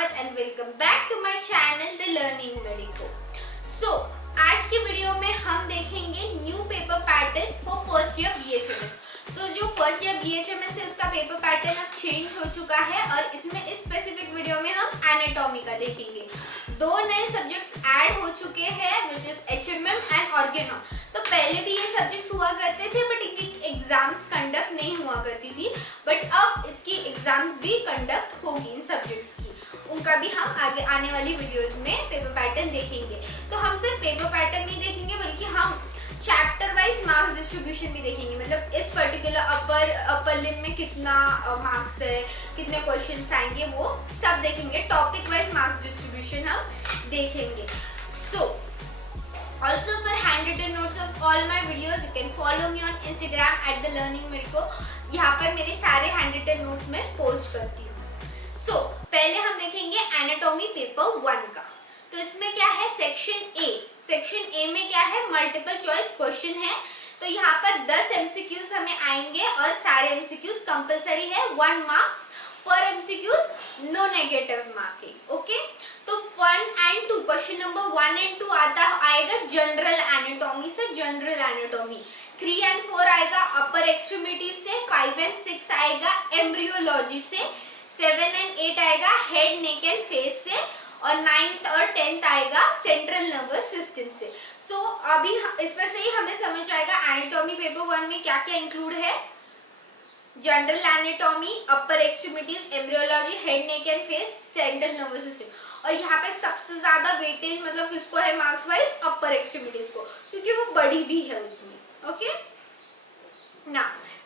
Shekhawat and welcome back to my channel the learning medico. So आज की video में हम देखेंगे new paper pattern for first year BHMS. तो जो फर्स्ट ईयर बीएचएमएस है उसका पेपर पैटर्न अब चेंज हो चुका है और इसमें इस स्पेसिफिक वीडियो में हम एनाटॉमी का देखेंगे। दो नए सब्जेक्ट्स ऐड हो चुके हैं which is HMM and Organon. तो पहले भी ये सब्जेक्ट्स हुआ करते थे बट इनकी एग्जाम्स कंडक्ट नहीं हुआ करती थी, बट अब इसकी एग्जाम्स भी कंडक्ट होगी इन सब्जेक्ट्स की। उनका भी हम आगे आने वाली वीडियोस में पेपर पैटर्न देखेंगे। तो हम सिर्फ पेपर पैटर्न नहीं देखेंगे बल्कि हम चैप्टर वाइज मार्क्स डिस्ट्रीब्यूशन भी देखेंगे। मतलब इस पर्टिकुलर अपर लिम में कितना मार्क्स है, कितने क्वेश्चंस आएंगे, वो सब देखेंगे। टॉपिक वाइज मार्क्स डिस्ट्रीब्यूशन हम देखेंगे। सो also for handwritten notes of all my videos you can follow me on Instagram at the learning medico। यहाँ पर मेरे सारे handwritten notes में पोस्ट करती हूँ। So पहले हम देखेंगे एनाटॉमी पेपर 1 का। तो इसमें क्या है, सेक्शन ए में क्या है, मल्टीपल चॉइस क्वेश्चन है। तो यहाँ पर 10 MCQs हमें आएंगे और सारे MCQs कंपलसरी है, 1 मार्क्स पर MCQs, no negative marking. Okay, तो 1 and 2 क्वेश्चन नंबर 1 and 2 आएगा जनरल एनाटॉमी से, जनरल एनाटॉमी। 3 and 4 आएगा अपर एक्सट्रीमिटी से, 5 and 6 आएगा एम्ब्रियोलॉजी से, 7 and 8 आएगा हेड नेक एंड फेस से, और 9th और 10th आएगा सेंट्रल नर्वस सिस्टम से। सो अभी इसमें से ही हमें समझ आएगा एनाटॉमी पेपर 1 में क्या क्या इंक्लूड है। General anatomy, upper extremities, embryology, head neck and face, central nervous system. और यहाँ पे सबसे ज्यादा वेटेज मतलब किसको है मार्क्स वाइज, अपर एक्सट्रीमिटीज को, क्योंकि वो बड़ी भी है उसमें। ओके ना,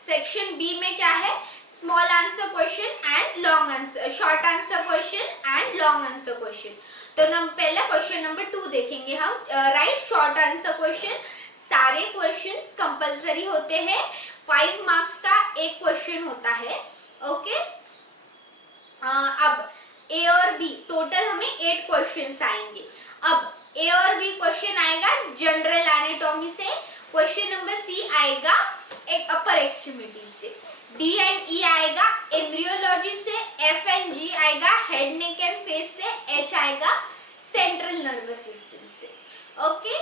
सेक्शन बी में क्या है, small answer question and long answer, short answer question and long answer question. तो पहला क्वेश्चन नंबर 2 देखेंगे हम। Right short answer question. सारे क्वेश्चंस कंपलसरी होते हैं, 5 मार्क्स का एक क्वेश्चन होता है। ओके, अब ए और बी टोटल हमें 8 क्वेश्चंस आएंगे। अब ए और बी क्वेश्चन आएगा जनरल एनाटॉमी से, क्वेश्चन नंबर सी आएगा एक अपर एक्सट्रीमिटी से, डी एंड ई आएगा एम्ब्रियोलॉजी से, एफ एंड जी आएगा हेड नेक एंड फेस से, एच आएगा सेंट्रल नर्वस सिस्टम से। ओके,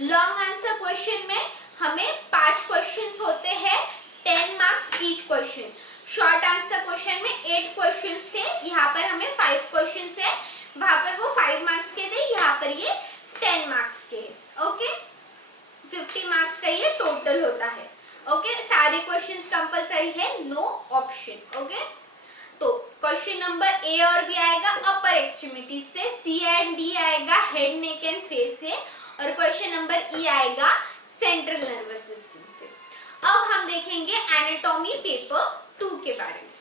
लॉन्ग आंसर क्वेश्चन में हमें 5 क्वेश्चंस होते हैं, 10 marks each question. Short answer question में 8 क्वेश्चंस थे, यहाँ पर हमें 5 क्वेश्चंस है, वहां पर वो 5 मार्क्स के थे, यहाँ पर ये 10 मार्क्स के। ओके, 50 मार्क्स का ये टोटल होता है। ओके, सारे क्वेश्चंस कंपलसरी है, नो ऑप्शन। ओके, तो क्वेश्चन नंबर ए और बी आएगा अपर एक्सट्रीमिटी से, सी एंड डी आएगा हेड नेक एंड फेस से, और क्वेश्चन नंबर ई आएगा सेंट्रल नर्वस सिस्टम से। अब हम देखेंगे एनाटॉमी पेपर 2 के बारे में।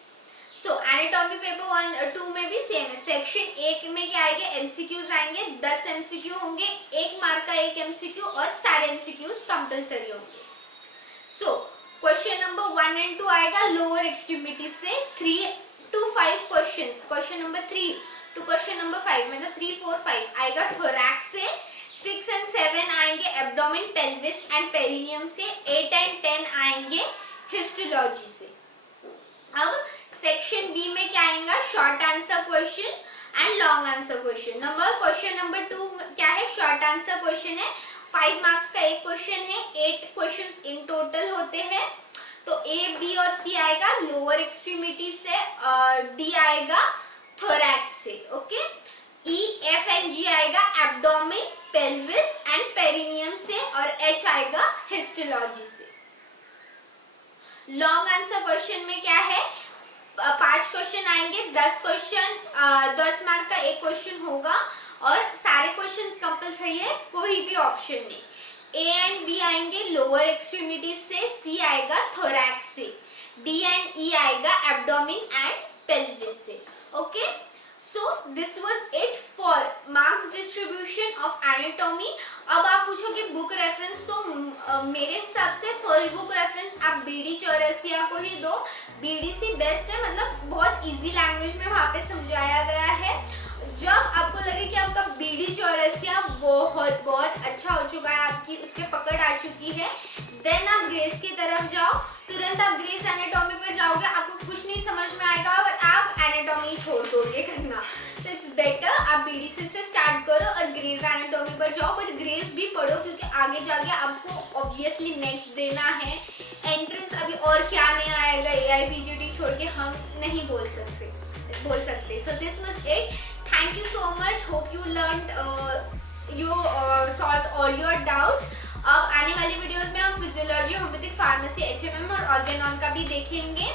सो एनाटॉमी पेपर 1 2 में भी सेम है। सेक्शन 1 में क्या आएंगे, एमसीक्यूज आएंगे, 10 एमसीक्यू होंगे, 1 मार्क का एक एमसीक्यू, और सारे एमसीक्यूज कंपलसरी होंगे। सो क्वेश्चन नंबर 1 and 2 आएगा लोअर एक्सट्रीमिटी से, 3 to 5 questions. Question number 3 to question number 5 मतलब 3 4 5 आएगा थोरैक्स से, 6 and 7 आएंगे एब्डोमेन, पेल्विस एंड पेरिनियम से, 8 and 10 आएंगे हिस्टोलॉजी से। अब सेक्शन बी में क्या आएगा, short answer question and long answer question. Question number 2 क्या है, शॉर्ट आंसर क्वेश्चन है, 5 मार्क्स का एक क्वेश्चन है, 8 क्वेश्चंस इन टोटल होते हैं। तो ए बी और सी आएगा लोअर एक्सट्रीमिटी से, डी आएगा थोरैक्स से। ओके, ई एफ एंड जी आएगा एब्डोमेन, पेल्विस एंड पेरिनियम से, और एच आएगा हिस्टोलॉजी से। लॉन्ग आंसर क्वेश्चन में क्या है, 5 क्वेश्चन आएंगे, 10 क्वेश्चन, 10 मार्क का एक क्वेश्चन होगा, और सारे क्वेश्चन कंपलसरी है, कोई भी ऑप्शन नहीं। ए एंड बी आएंगे लोअर एक्सट्रीमिटी से, सी आएगा थोरैक्स से, डी एंड ई आएगा एब्डोमेन एंड पेल्विस से। Okay, so this was it for marks distribution of anatomy. अब आप पूछोगे बुक रेफरेंस, तो मेरे हिसाब से फर्स्ट बुक रेफरेंस आप बीडी चौरसिया को ही दो, बीडीसी बेस्ट है, मतलब बहुत इजी लैंग्वेज में वहाँ पे समझाया गया है। जब आपको लगे कि आपका बीडी चौरसिया बहुत अच्छा हो चुका है, आपकी उसके पकड़ आ चुकी है, देन आप ग्रेस की तरफ जाओ। तुरंत आप ग्रेस एनाटॉमी पर जाओगे, आपको कुछ नहीं समझ में आएगा और आप एनाटॉमी छोड़ दोगे करना। So it's पेपर जाओ, बट ग्रेस भी पढ़ो क्योंकि आगे जाके आपको ऑब्वियसली नेक्स्ट देना है एंट्रेंस। अभी और क्या नहीं आएगा, AIPGT छोड़ के हम नहीं बोल सकते। So this was it, thank you so much, hope you learned you solve all your doubts. अब आने वाली वीडियोस में हम फिजियोलॉजी, होम्योपैथिक फार्मेसी, HMM और ऑर्गेनॉन का भी देखेंगे।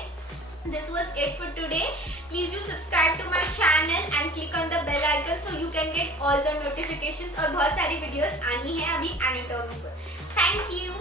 This was it for today. Please do subscribe to my channel and click on the bell icon so you can get all the notifications। और बहुत सारी वीडियोस आनी है अभी एनाटॉमी पर। Thank you.